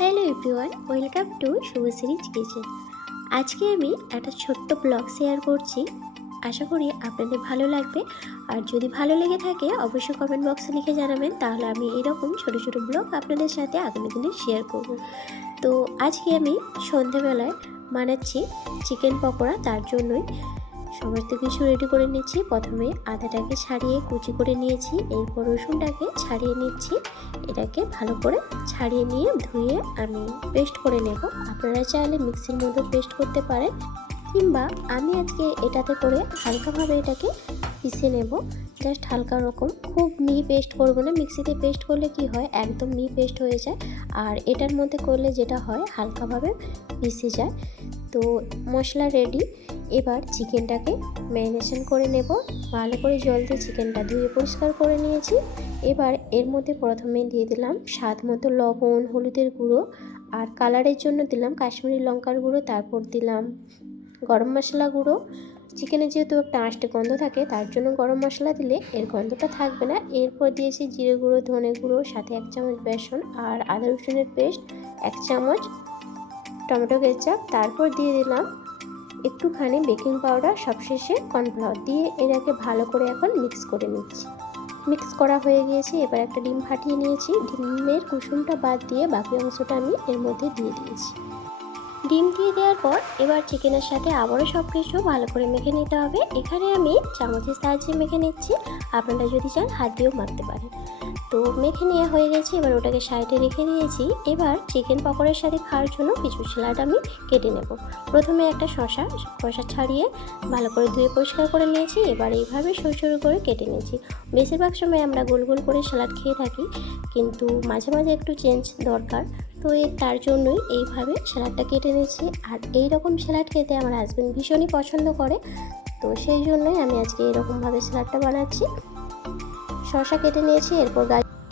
Hello everyone, welcome to Shubhashree's kitchen. আজকে আমি একটা ছোট্ট ব্লগ শেয়ার করছি। আশা করি আপনাদের ভালো লাগবে। আর যদি ভালো লেগে থাকে অবশ্যই কমেন্ট বক্সে লিখে জানাবেন, তাহলে আমি এরকম ছোট ছোট ব্লগ আপনাদের সাথে আগামী দিনে শেয়ার করব। তো আজকে আমি সন্ধেবেলায় বানাচ্ছি চিকেন পকোড়া। তার জন্যই সমস্ত কিছু রেডি করে নিচ্ছি। প্রথমে আদাটাকে ছাড়িয়ে কুচি করে নিয়েছি, এরপর রসুনটাকে ছাড়িয়ে নিচ্ছি। এটাকে ভালো করে ছাড়িয়ে নিয়ে ধুয়ে আমি পেস্ট করে নেব। আপনারা চাইলে মিক্সির মধ্যে পেস্ট করতে পারেন, কিংবা আমি আজকে এটাতে করে হালকাভাবে এটাকে পিষে নেব। জাস্ট হালকা রকম, খুব মিহি পেস্ট করবো না। মিক্সিতে পেস্ট করলে কি হয়, একদম মিহি পেস্ট হয়ে যায়। আর এটার মধ্যে করলে যেটা হয়, হালকাভাবে পিষে যায়। তো মশলা রেডি। এবার চিকেনটাকে ম্যারিনেশন করে নেব। ভালো করে জল দিয়ে চিকেনটা ধুয়ে পরিষ্কার করে নিয়েছি। এবার এর মধ্যে প্রথমে দিয়ে দিলাম স্বাদ মতো লবণ, হলুদের গুঁড়ো, আর কালারের জন্য দিলাম কাশ্মীরি লঙ্কার গুঁড়ো। তারপর দিলাম গরম মশলা গুঁড়ো। চিকেনে যেহেতু একটা আষ্টে গন্ধ থাকে, তার জন্য গরম মশলা দিলে এর গন্ধটা থাকবে না। এরপর দিয়েছি জিরে গুঁড়ো, ধনে গুঁড়ো, সাথে 1 চামচ বেসন আর আদা রসুনের পেস্ট, 1 চামচ টমেটো কেচাপ। তারপর দিয়ে দিলাম একটুখানি বেকিং পাউডার, সবশেষে কর্নফ্লাওয়ার দিয়ে এটাকে ভালো করে এখন মিক্স করে নিচ্ছি। মিক্স করা হয়ে গিয়েছে। এবার একটা ডিম ফাটিয়ে নিয়েছি। ডিমের কুসুমটা বাদ দিয়ে বাকি অংশটা আমি এর মধ্যে দিয়ে দিয়েছি। ডিম দিয়ে দেওয়ার পর এবার চিকেনের সাথে আবারও সব কিছু ভালো করে মেখে নিতে হবে। এখানে আমি চামচের সাহায্যে মেখে নিচ্ছি, আপনারা যদি চান হাত দিয়েও মাখতে পারেন। তো মেখে নেওয়া হয়ে গেছে। এবার ওটাকে সাইডে রেখে দিয়েছি। এবার চিকেন পকোড়ার সাথে খাওয়ার জন্য কিছু স্যালাড আমি কেটে নেব। প্রথমে একটা খোসা ছাড়িয়ে ভালো করে ধুয়ে পরিষ্কার করে নিয়েছি। এবার এইভাবে সরু সরু করে কেটে নিয়েছি। বেশিরভাগ সময় আমরা গোল গোল করে স্যালাড খেয়ে থাকি, কিন্তু মাঝে মাঝে একটু চেঞ্জ দরকার। তো তার জন্যই এইভাবে স্যালাডটা কেটে নিয়েছি। আর এই রকম স্যালাড খেতে আমার হাজব্যান্ড ভীষণই পছন্দ করে, তো সেই জন্যই আমি আজকে এরকমভাবে স্যালাডটা বানাচ্ছি। শসা কেটে নিয়েছি।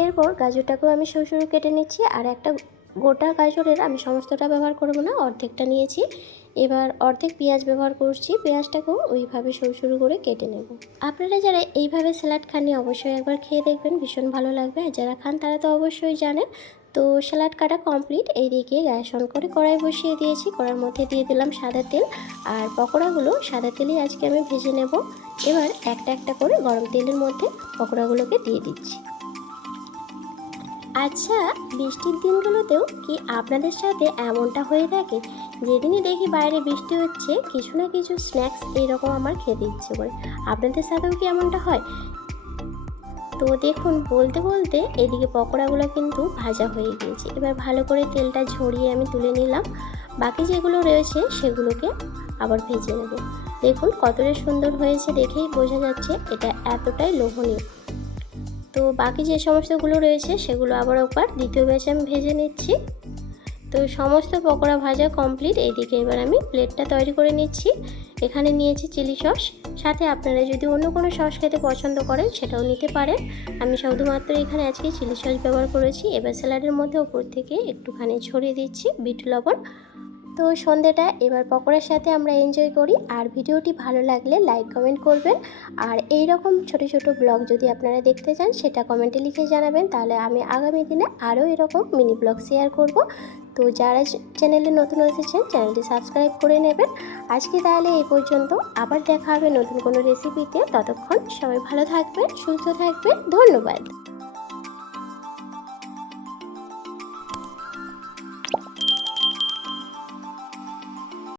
এরপর গাজরটাকেও আমি সরু সরু কেটে নিচ্ছি। আর একটা গোটা গাজরের আমি সমস্তটা ব্যবহার করব না, অর্ধেকটা নিয়েছি। এবার অর্ধেক পেঁয়াজ ব্যবহার করছি। পেঁয়াজটাকেও ওইভাবে সরু সরু করে কেটে নেব। আপনারা যারা এইভাবে স্যালাড খাননি অবশ্যই একবার খেয়ে দেখবেন, ভীষণ ভালো লাগবে। আর যারা খান তারা তো অবশ্যই জানেন। তো স্যালাড কাটা কমপ্লিট। এইদিকে গ্যাস অন করে কড়াই বসিয়ে দিয়েছি। কড়াইয়ের মধ্যে দিয়ে দিলাম সাদা তেল। আর পকোড়াগুলো সাদা তেলেই আজকে আমি ভেজে নেব। এবার একটা একটা করে গরম তেলের মধ্যে পকোড়াগুলোকে দিয়ে দিচ্ছি। আচ্ছা, বৃষ্টির দিনগুলোতেও কি আপনাদের সাথে এমনটা হয়ে থাকে? যেদিনই দেখি বাইরে বৃষ্টি হচ্ছে, কিছু না কিছু স্ন্যাক্স এইরকম আমার খেতে ইচ্ছে করে। আপনাদের সাথেও কি এমনটা হয়? তো দেখুন, বলতে বলতে এদিকে পকোড়াগুলো কিন্তু ভাজা হয়ে গিয়েছে। এবার ভালো করে তেলটা ঝরিয়ে আমি তুলে নিলাম। বাকি যেগুলো রয়েছে সেগুলোকে আবার ভেজে নেব। দেখুন কতটা সুন্দর হয়েছে, দেখেই বোঝা যাচ্ছে এটা এতটাই লোভনীয়। তো বাকি যে সমস্তগুলো রয়েছে সেগুলো আবার একবার দ্বিতীয় ব্যাচে আমি ভেজে নিচ্ছি। তো সমস্ত পকোড়া ভাজা কমপ্লিট। এইদিকে এবার আমি প্লেটটা তৈরি করে নিচ্ছি। এখানে নিয়েছি চিলি সস, সাথে আপনারা যদি অন্য কোনো সস খেতে পছন্দ করেন সেটাও নিতে পারেন। আমি শুধুমাত্র এখানে আজকে চিলি সস ব্যবহার করেছি। এবার স্যালাডের মধ্যে ওপর থেকে একটুখানি ছড়িয়ে দিচ্ছি বিট লবণ। তো সন্ধ্যাটা এবার পকোড়ার সাথে আমরা এনজয় করি। আর ভিডিওটি ভালো লাগলে লাইক কমেন্ট করবেন। আর এই রকম ছোট ছোট ব্লগ যদি আপনারা দেখতে চান সেটা কমেন্টে লিখে জানাবেন, তাহলে আমি আগামী দিনে আরও এরকম মিনি ব্লগ শেয়ার করব। তো যারা চ্যানেলে নতুন এসেছেন চ্যানেলটি সাবস্ক্রাইব করে নেবেন। আজকে তাহলে এই পর্যন্ত, আবার দেখা হবে নতুন কোনো রেসিপিতে। ততক্ষণ সবাই ভালো থাকবেন, সুস্থ থাকবেন। ধন্যবাদ।